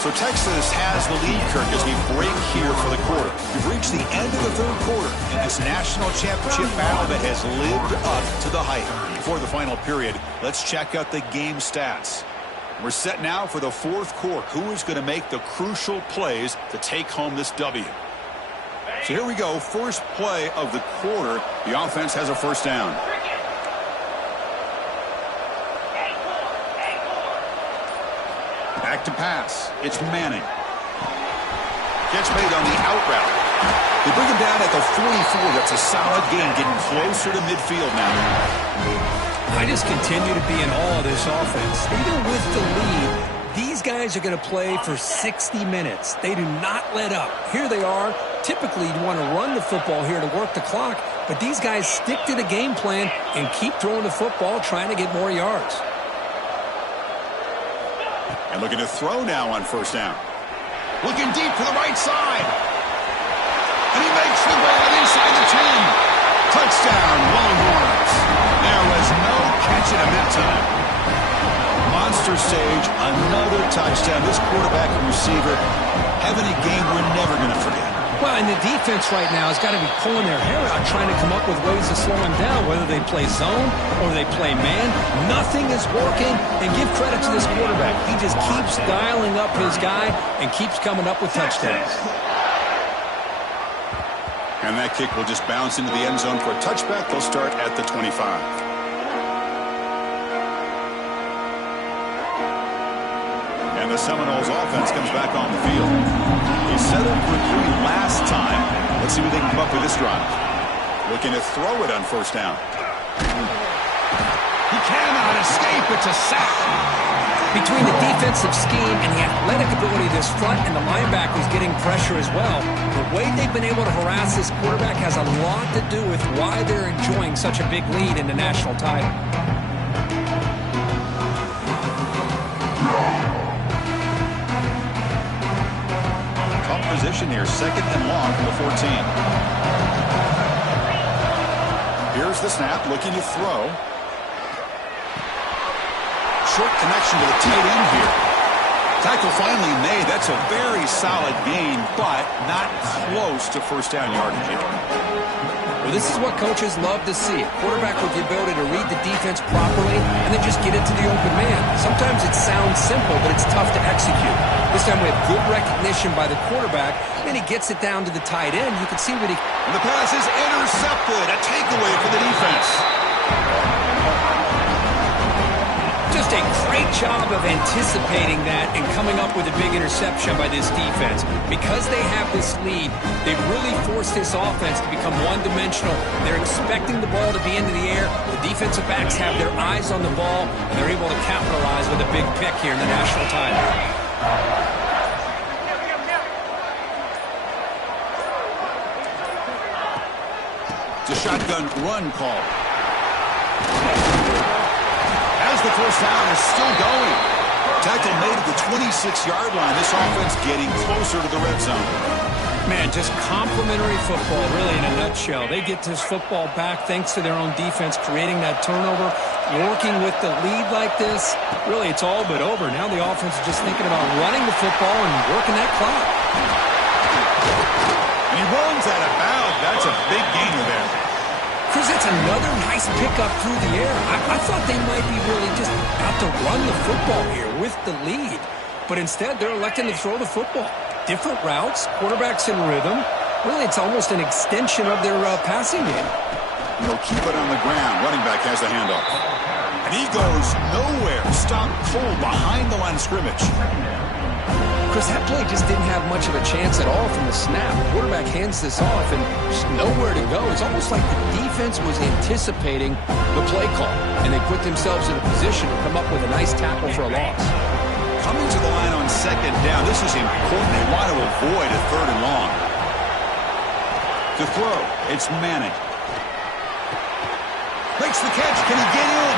So Texas has the lead, Kirk, as we break here for the quarter. We've reached the end of the third quarter in this national championship battle that has lived up to the hype. Before the final period, let's check out the game stats. We're set now for the fourth quarter. Who is going to make the crucial plays to take home this W? So here we go. First play of the quarter. The offense has a first down. Back to pass. It's Manning. Catch made on the out route. They bring him down at the 44. That's a solid gain, getting closer to midfield now. I just continue to be in awe of this offense. Even with the lead, these guys are going to play for 60 minutes. They do not let up. Here they are. Typically, you want to run the football here to work the clock, but these guys stick to the game plan and keep throwing the football, trying to get more yards. And looking to throw now on first down. Looking deep to the right side. And he makes the grab inside the 10. Touchdown, Longhorns. There was no catching him that time. Monster stage, another touchdown. This quarterback and receiver having a game we're never going to forget. Well, and the defense right now has got to be pulling their hair out, trying to come up with ways to slow him down, whether they play zone or they play man. Nothing is working, and give credit to this quarterback. He just keeps dialing up his guy and keeps coming up with touchdowns. And that kick will just bounce into the end zone for a touchback. They'll start at the 25. And the Seminoles offense comes back on the field. He settled for 3 last time. Let's see what they can come up with this drive. Looking to throw it on first down. He cannot escape. It's a sack. Between the defensive scheme and the athletic ability of this front and the linebackers getting pressure as well, the way they've been able to harass this quarterback has a lot to do with why they're enjoying such a big lead in the national title. Tough position here, second and long from the 14. Here's the snap, looking to throw. Short connection to the tight end here. Tackle finally made. That's a very solid gain, but not close to first down yardage yet. Well, this is what coaches love to see. A quarterback with the ability to read the defense properly and then just get it to the open man. Sometimes it sounds simple, but it's tough to execute. This time we have good recognition by the quarterback, and he gets it down to the tight end. You can see what he... And the pass is intercepted. A takeaway for the defense. Just a great job of anticipating that and coming up with a big interception by this defense. Because they have this lead, they've really forced this offense to become one-dimensional. They're expecting the ball to be into the air. The defensive backs have their eyes on the ball, and they're able to capitalize with a big pick here in the national title. It's a shotgun run call. The first down is still going. Tackle made at the 26-yard line. This offense getting closer to the red zone. Man, just complimentary football, really, in a nutshell. They get this football back thanks to their own defense, creating that turnover, working with the lead like this. Really, it's all but over. Now the offense is just thinking about running the football and working that clock. And he runs out of bounds. That's a big gainer there. Chris, that's another nice pickup through the air. I thought they might be really just out to run the football here with the lead. But instead, they're electing to throw the football. Different routes, quarterbacks in rhythm. Really, it's almost an extension of their passing game. They'll keep it on the ground. Running back has the handoff. And he goes nowhere. Stopped cold behind the line of scrimmage. Chris, that play just didn't have much of a chance at all from the snap. The quarterback hands this off and just nowhere to go. It's almost like the defense was anticipating the play call, and they put themselves in a position to come up with a nice tackle for a loss. Coming to the line on second down, this is important. They want to avoid a third and long. To throw, it's Manning. Makes the catch. Can he get in?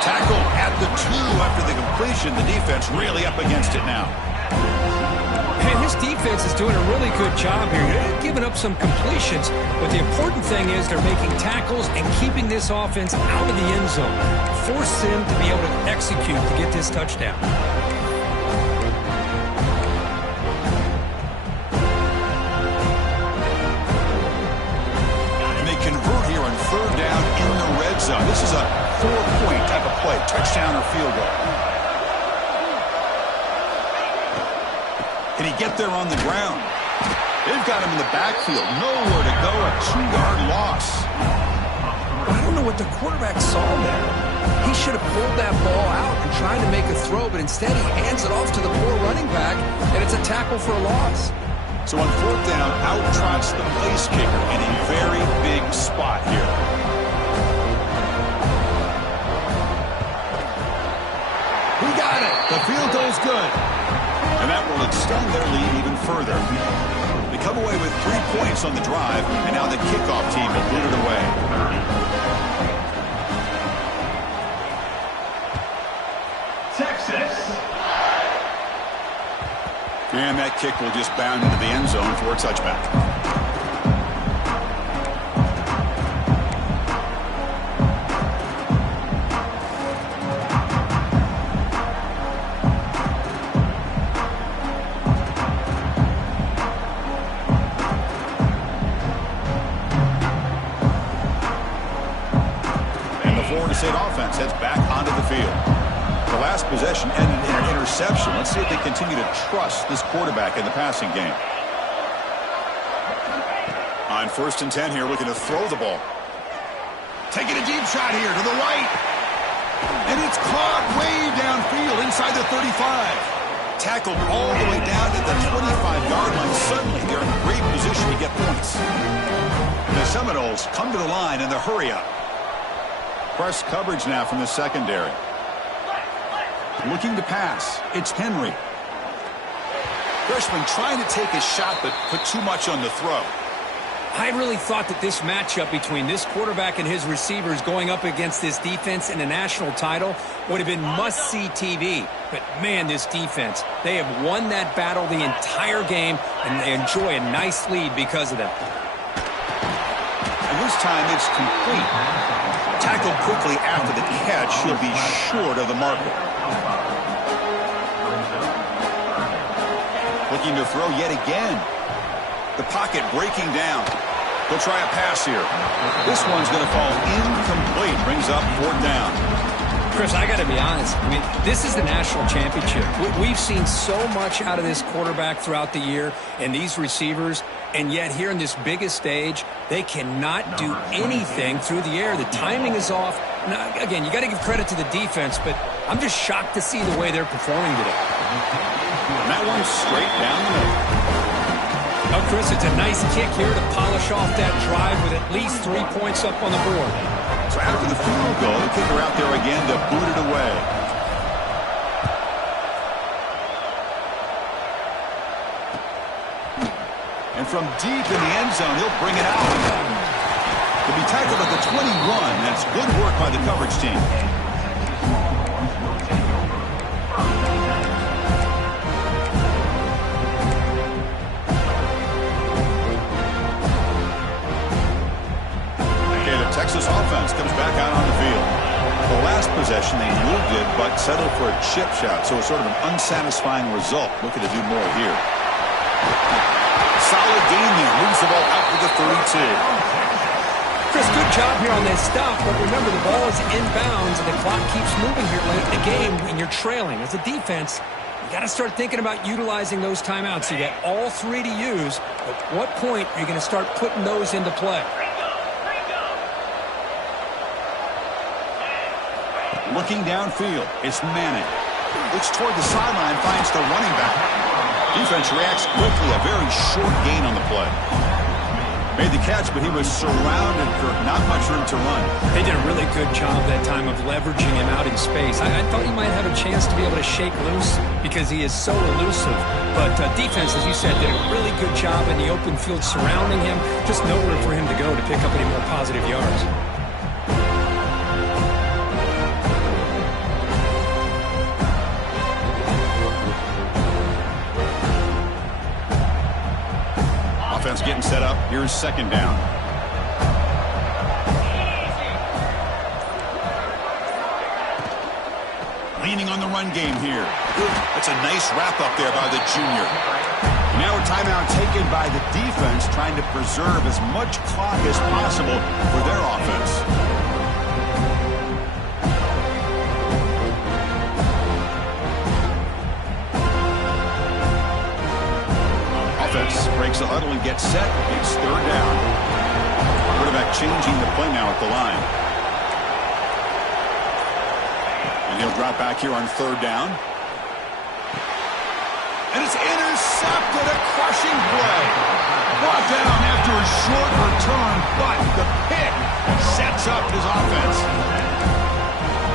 Tackle at the 2 after the completion. The defense really up against it now. Man, this defense is doing a really good job here. They're giving up some completions, but the important thing is they're making tackles and keeping this offense out of the end zone. Force them to be able to execute to get this touchdown. And they convert here on third down in the red zone. This is a 4-point type of play, touchdown or field goal. Can he get there on the ground? They've got him in the backfield. Nowhere to go. A 2-yard loss. I don't know what the quarterback saw there. He should have pulled that ball out and tried to make a throw, but instead he hands it off to the poor running back, and it's a tackle for a loss. So on fourth down, out trots the place kicker in a very big spot here. He got it. The field goal's good. And that will extend their lead even further. They come away with 3 points on the drive, and now the kickoff team will boot it away. Texas. And that kick will just bound into the end zone for a touchback. State offense heads back onto the field. The last possession ended in an interception. Let's see if they continue to trust this quarterback in the passing game. On 1st and 10 here, looking to throw the ball. Taking a deep shot here to the right. And it's caught way downfield inside the 35. Tackled all the way down to the 25-yard line. Suddenly, they're in great position to get points. The Seminoles come to the line in the hurry-up. Press coverage now from the secondary. Looking to pass. It's Henry. Freshman trying to take a shot, but put too much on the throw. I really thought that this matchup between this quarterback and his receivers going up against this defense in a national title would have been must-see TV. But, man, this defense, they have won that battle the entire game, and they enjoy a nice lead because of that. And this time it's complete. Tackled quickly after the catch. He'll be short of the marker. Looking to throw yet again. The pocket breaking down. They'll try a pass here. This one's going to fall incomplete. Brings up 4th down. Chris, I got to be honest. I mean, this is the national championship. We've seen so much out of this quarterback throughout the year and these receivers, and yet here in this biggest stage, they cannot do anything through the air. The timing is off. Now, again, you got to give credit to the defense, but I'm just shocked to see the way they're performing today. And that one's straight down the middle. Oh, Chris, it's a nice kick here to polish off that drive with at least 3 points up on the board. So after the field goal, the kicker out there again to boot it away. And from deep in the end zone, he'll bring it out. He'll be tackled at the 21. That's good work by the coverage team. Texas offense comes back out on the field. The last possession, they moved it, but settled for a chip shot, so it's sort of an unsatisfying result. Looking to do more here. Solid gain there. Moves the ball out to the 32. Chris, good job here on this stop, but remember, the ball is inbounds, and the clock keeps moving here late in the game, and you're trailing. As a defense, you got to start thinking about utilizing those timeouts. You got all 3 to use. At what point are you going to start putting those into play? Looking downfield, it's Manning. Looks toward the sideline, finds the running back. Defense reacts quickly, a very short gain on the play. Made the catch, but he was surrounded, Kirk. Not much room to run. They did a really good job that time of leveraging him out in space. I thought he might have a chance to be able to shake loose because he is so elusive. But defense, as you said, did a really good job in the open field surrounding him. Just nowhere for him to go to pick up any more positive yards. Offense getting set up. Here's second down. Leaning on the run game here. That's a nice wrap up there by the junior. Now a timeout taken by the defense, trying to preserve as much clock as possible for their offense. Offense breaks the huddle and gets set. It's third down. Quarterback changing the play now at the line. And he'll drop back here on third down. And it's intercepted, a crushing play. Brought down after a short return, but the pick sets up his offense.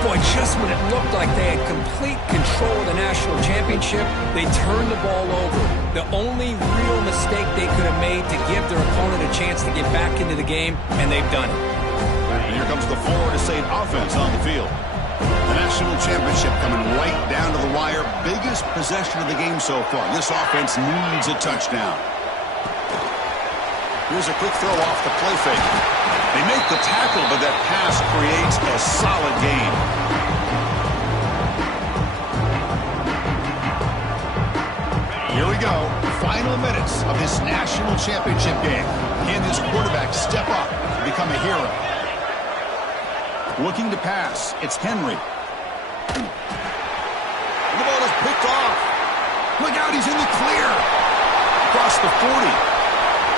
Boy, just when it looked like they had complete control of the national championship, they turned the ball over. The only real mistake they could have made to give their opponent a chance to get back into the game, and they've done it. And here comes the Florida State offense on the field. The national championship coming right down to the wire. Biggest possession of the game so far. This offense needs a touchdown. Here's a quick throw off the play fake. They make the tackle, but that pass creates a solid gain. Here we go. Final minutes of this national championship game. Can this quarterback step up and become a hero? Looking to pass. It's Henry. And the ball is picked off. Look out, he's in the clear. Across the 40.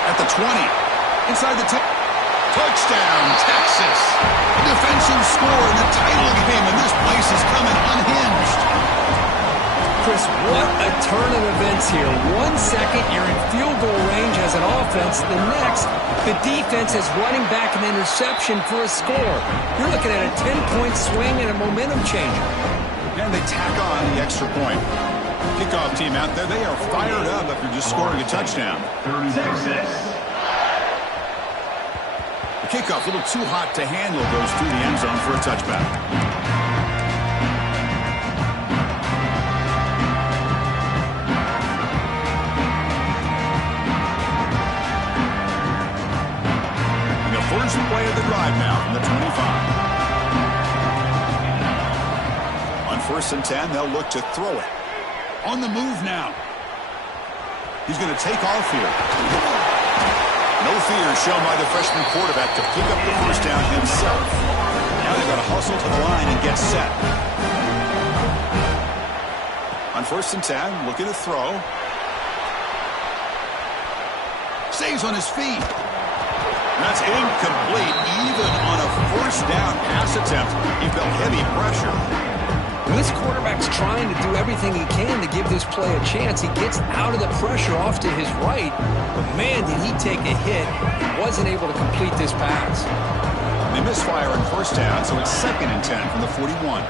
At the 20. Inside the 10. Touchdown, Texas. A defensive score in the title game, and this place is coming unhinged. Chris, what a turn of events here. 1 second, you're in field goal range as an offense. The next, the defense is running back an interception for a score. You're looking at a 10-point swing and a momentum changer. And they tack on the extra point. Kickoff team out there, they are fired up after just scoring a touchdown. Texas. The kickoff a little too hot to handle, goes through the end zone for a touchback. The first play of the drive now from the 25. On 1st and 10, they'll look to throw it. On the move now. He's going to take off here. No fear shown by the freshman quarterback to pick up the first down himself. Now they're going to hustle to the line and get set. On 1st and 10, looking to throw. Stays on his feet. That's incomplete. Even on a first down pass attempt, he felt heavy pressure. This quarterback's trying to do everything he can to give this play a chance. He gets out of the pressure off to his right, but man, did he take a hit. He wasn't able to complete this pass. They misfire on first down, so it's 2nd and 10 from the 41.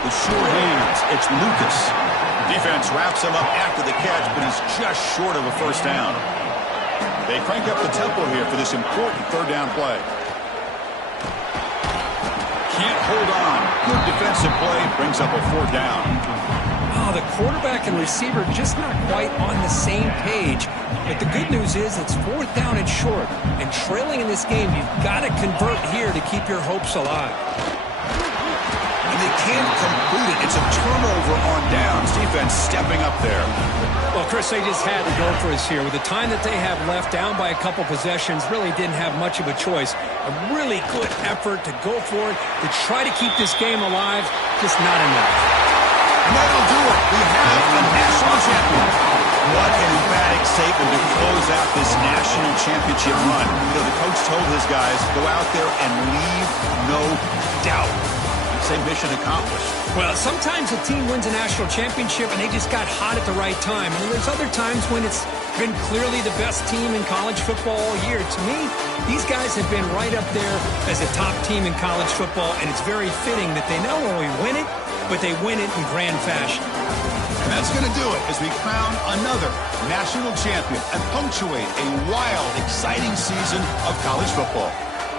With sure hands, it's Lucas. Defense wraps him up after the catch, but he's just short of a first down. They crank up the tempo here for this important third down play. Can't hold on. Good defensive play. Brings up a 4th down. Oh, the quarterback and receiver just not quite on the same page. But the good news is it's 4th down and short. And trailing in this game, you've got to convert here to keep your hopes alive. And they can't complete it. It's a turnover on downs. Defense stepping up there. Well, Chris, they just had to go for us here. With the time that they have left, down by a couple possessions, really didn't have much of a choice. A really good effort to go for it, to try to keep this game alive, just not enough. And that'll do it. We have a national champion. What an emphatic statement to close out this national championship run. You know, the coach told his guys, go out there and leave no doubt. Say mission accomplished. Well, sometimes a team wins a national championship and they just got hot at the right time. And there's other times when it's been clearly the best team in college football all year. To me, these guys have been right up there as a top team in college football, and it's very fitting that they not only win it, but they win it in grand fashion. And that's going to do it as we crown another national champion and punctuate a wild, exciting season of college football.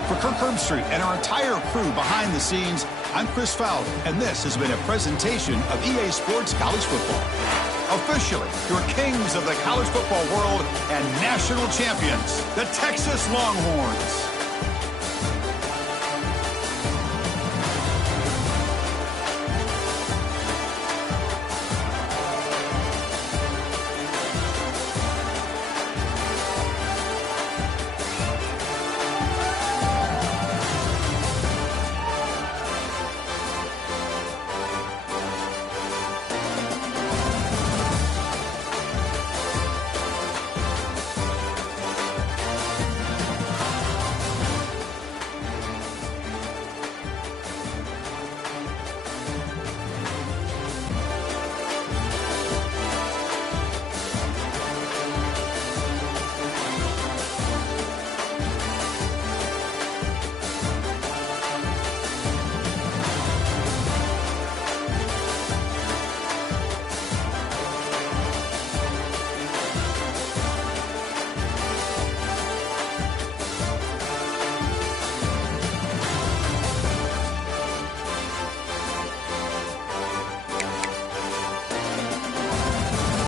For Kirk Herbstreit and our entire crew behind the scenes, I'm Chris Fowler, and this has been a presentation of EA Sports College Football. Officially, your kings of the college football world and national champions, the Texas Longhorns.